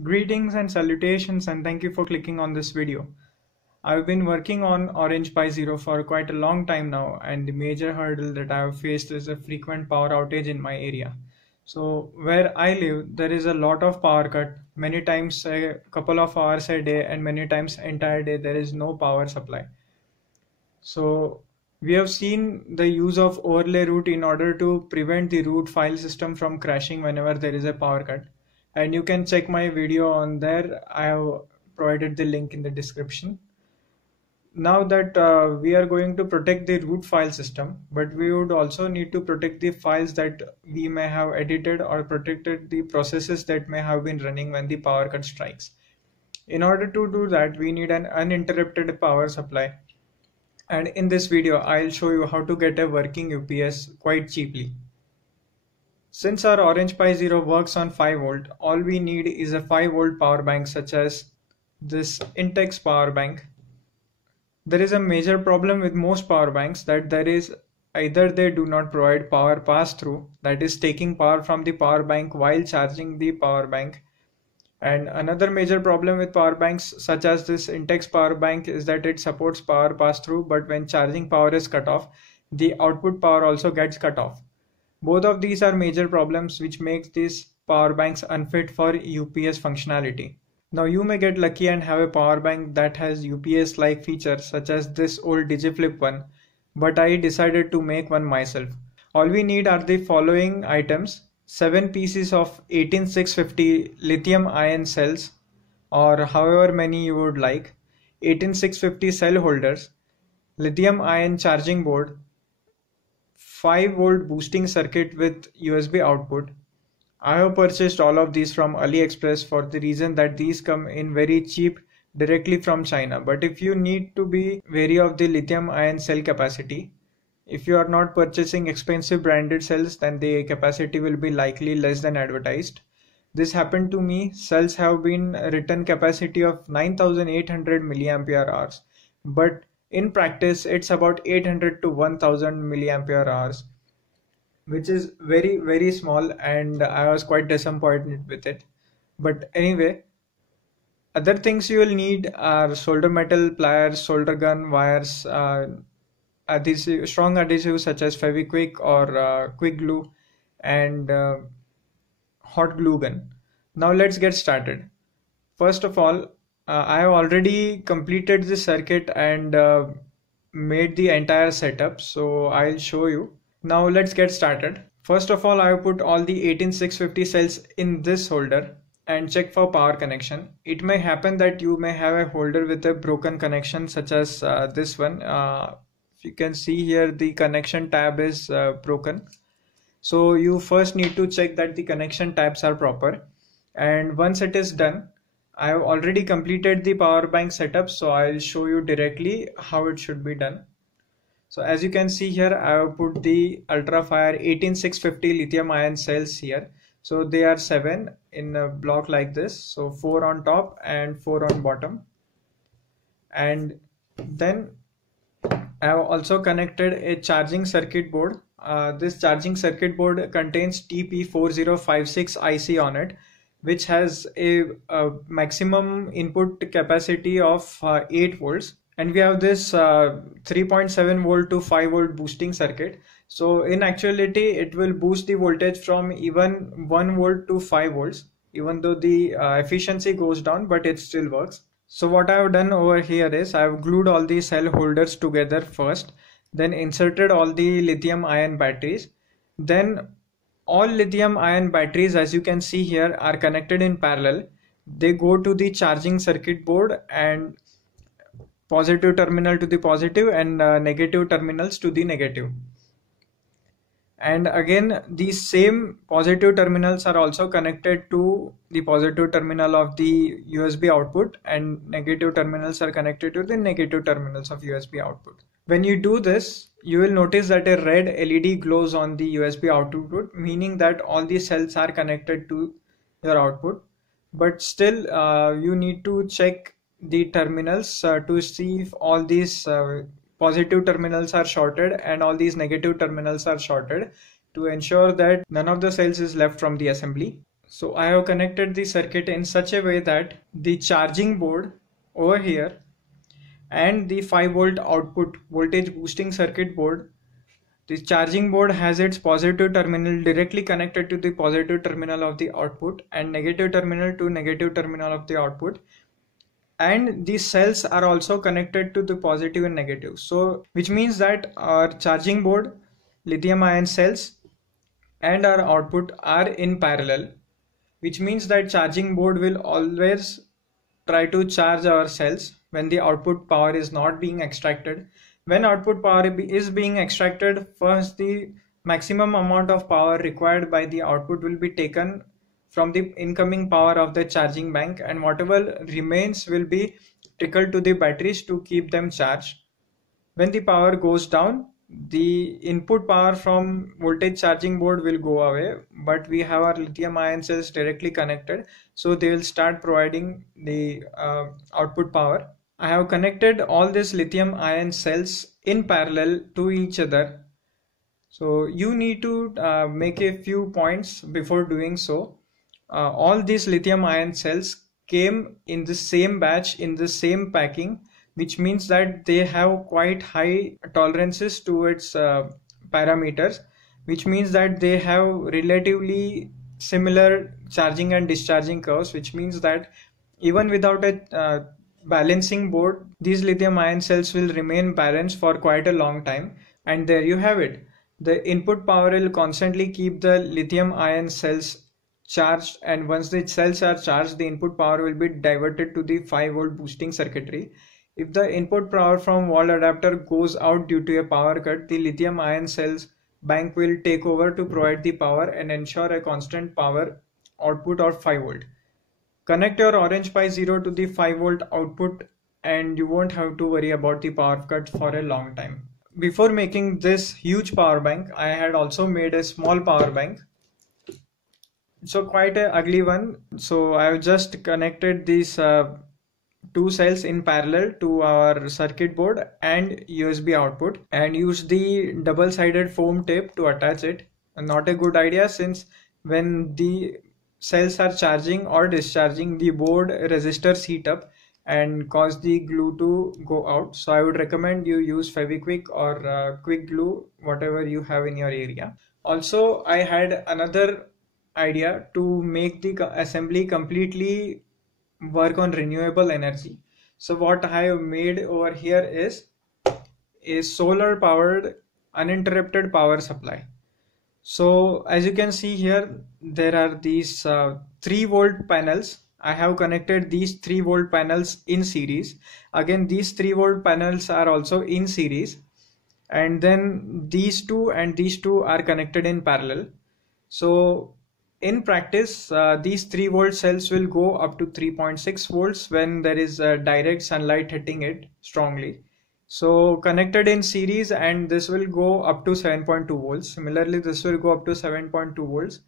Greetings and salutations, and thank you for clicking on this video. I've been working on Orange Pi Zero for quite a long time now, and the major hurdle that I have faced is a frequent power outage in my area. So where I live, there is a lot of power cut, many times a couple of hours a day, and many times entire day there is no power supply. So we have seen the use of overlay root in order to prevent the root file system from crashing whenever there is a power cut. And you can check my video on there. I have provided the link in the description. Now that we are going to protect the root file system, but we would also need to protect the files that we may have edited or protected the processes that may have been running when the power cut strikes. In order to do that, we need an uninterrupted power supply. And in this video, I'll show you how to get a working UPS quite cheaply. Since our Orange Pi Zero works on 5 volt, all we need is a 5 volt power bank such as this Intex power bank. There is a major problem with most power banks that there is either they do not provide power pass through, that is taking power from the power bank while charging the power bank. And another major problem with power banks such as this Intex power bank is that it supports power pass through, but when charging power is cut off, the output power also gets cut off. Both of these are major problems which makes these power banks unfit for UPS functionality. Now you may get lucky and have a power bank that has UPS like features such as this old DigiFlip one, but I decided to make one myself. All we need are the following items: 7 pieces of 18650 lithium ion cells, or however many you would like, 18650 cell holders, lithium ion charging board, 5 volt boosting circuit with USB output. I have purchased all of these from AliExpress for the reason that these come in very cheap directly from China. But if you need to be wary of the lithium ion cell capacity, if you are not purchasing expensive branded cells, then the capacity will be likely less than advertised. This happened to me. Cells have been written capacity of 9800 milliampere hours, but in practice it's about 800 to 1000 milliampere hours, which is very small, and I was quite disappointed with it. But anyway, other things you will need are solder metal, pliers, solder gun, wires, strong adhesives such as Fevikwik or quick glue, and hot glue gun. Now let's get started. First of all, I have already completed the circuit and made the entire setup, so I'll show you. Now let's get started. First of all, I have put all the 18650 cells in this holder and check for power connection. It may happen that you may have a holder with a broken connection such as this one. If you can see here, the connection tab is broken. So you first need to check that the connection tabs are proper. And once it is done, I have already completed the power bank setup, so I'll show you directly how it should be done. So as you can see here, I have put the UltraFire 18650 lithium ion cells here. So they are 7 in a block like this. So 4 on top and 4 on bottom. And then I have also connected a charging circuit board. This charging circuit board contains TP4056 IC on it, which has a maximum input capacity of 8 volts. And we have this 3.7 volt to 5 volt boosting circuit. So in actuality, it will boost the voltage from even 1 volt to 5 volts, even though the efficiency goes down, but it still works. So what I have done over here is I have glued all the cell holders together first, then inserted all the lithium ion batteries. Then all lithium ion batteries, as you can see here, are connected in parallel. They go to the charging circuit board, and positive terminal to the positive and negative terminals to the negative. And again, these same positive terminals are also connected to the positive terminal of the USB output, and negative terminals are connected to the negative terminals of USB output. When you do this, you will notice that a red LED glows on the USB output, meaning that all the cells are connected to your output. But still, you need to check the terminals to see if all these positive terminals are shorted and all these negative terminals are shorted, to ensure that none of the cells is left from the assembly. So I have connected the circuit in such a way that the charging board over here and the 5 volt output voltage boosting circuit board, the charging board has its positive terminal directly connected to the positive terminal of the output and negative terminal to negative terminal of the output, and these cells are also connected to the positive and negative. So which means that our charging board, lithium ion cells, and our output are in parallel, which means that charging board will always try to charge our cells when the output power is not being extracted. When output power is being extracted, first the maximum amount of power required by the output will be taken from the incoming power of the charging bank, and whatever remains will be trickled to the batteries to keep them charged. When the power goes down, the input power from voltage charging board will go away, but we have our lithium ion cells directly connected, so they will start providing the output power. I have connected all these lithium ion cells in parallel to each other. So you need to make a few points before doing so. All these lithium ion cells came in the same batch in the same packing, which means that they have quite high tolerances towards parameters, which means that they have relatively similar charging and discharging curves, which means that even without a balancing board, these lithium ion cells will remain balanced for quite a long time. And there you have it. The input power will constantly keep the lithium ion cells charged, and once the cells are charged, the input power will be diverted to the 5 volt boosting circuitry. If the input power from wall adapter goes out due to a power cut, the lithium ion cells bank will take over to provide the power and ensure a constant power output of 5 volt. Connect your Orange Pi Zero to the 5 volt output and you won't have to worry about the power cut for a long time. Before making this huge power bank, I had also made a small power bank. So quite a ugly one. So I've just connected these two cells in parallel to our circuit board and USB output, and use the double-sided foam tape to attach it. Not a good idea, since when the cells are charging or discharging, the board resistors heat up and cause the glue to go out. So I would recommend you use Fevikwik or quick glue, whatever you have in your area. Also, I had another idea to make the assembly completely work on renewable energy. So what I have made over here is a solar powered uninterrupted power supply. So as you can see here, there are these 3 volt panels. I have connected these 3 volt panels in series. Again, these 3 volt panels are also in series, and then these two and these two are connected in parallel. So in practice, these 3 volt cells will go up to 3.6 volts when there is direct sunlight hitting it strongly. So connected in series, and this will go up to 7.2 volts. Similarly, this will go up to 7.2 volts.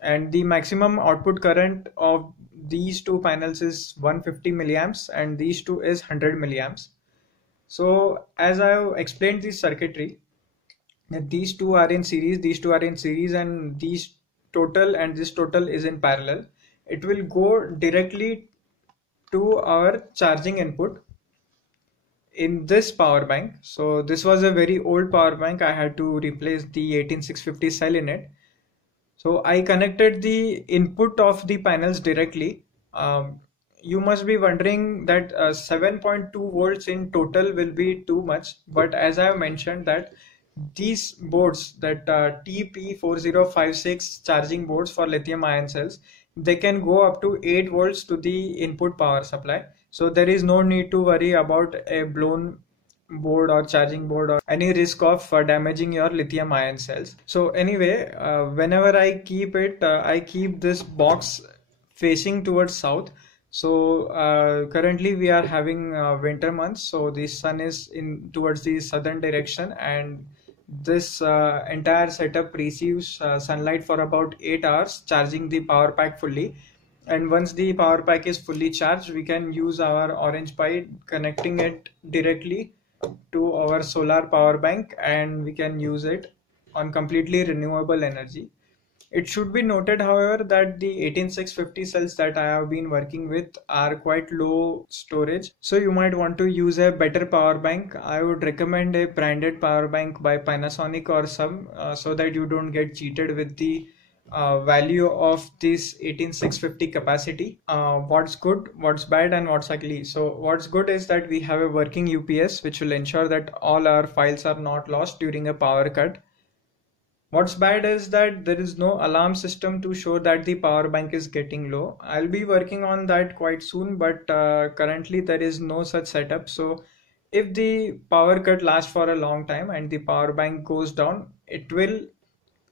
And the maximum output current of these two panels is 150 milliamps and these two is 100 milliamps. So as I have explained this circuitry, that these two are in series, these two are in series, and these total and this total is in parallel, it will go directly to our charging input in this power bank. So this was a very old power bank. I had to replace the 18650 cell in it. So I connected the input of the panels directly. You must be wondering that 7.2 volts in total will be too much, but as I have mentioned that these boards, that TP4056 charging boards for lithium ion cells, they can go up to 8 volts to the input power supply. So there is no need to worry about a blown board or charging board or any risk of damaging your lithium ion cells. So anyway, whenever I keep it, I keep this box facing towards south. So currently we are having winter months, so the sun is in towards the southern direction, and this entire setup receives sunlight for about 8 hours, charging the power pack fully. And once the power pack is fully charged, we can use our Orange Pi, connecting it directly to our solar power bank, and we can use it on completely renewable energy. It should be noted, however, that the 18650 cells that I have been working with are quite low storage. So you might want to use a better power bank. I would recommend a branded power bank by Panasonic or some, so that you don't get cheated with the value of this 18650 capacity. What's good, what's bad, and what's ugly. So what's good is that we have a working UPS which will ensure that all our files are not lost during a power cut. What's bad is that there is no alarm system to show that the power bank is getting low. I'll be working on that quite soon, but currently there is no such setup. So if the power cut lasts for a long time and the power bank goes down, it will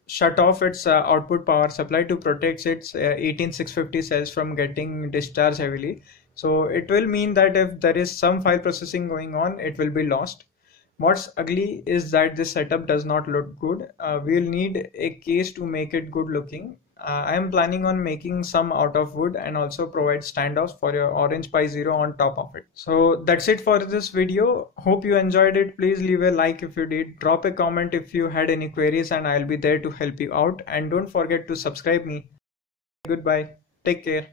shut off its output power supply to protect its 18650 cells from getting discharged heavily. So it will mean that if there is some file processing going on, it will be lost. What's ugly is that this setup does not look good. We'll need a case to make it good looking. I am planning on making some out of wood and also provide standoffs for your Orange Pi Zero on top of it. So that's it for this video. Hope you enjoyed it. Please leave a like if you did. Drop a comment if you had any queries and I'll be there to help you out. And don't forget to subscribe me. Goodbye. Take care.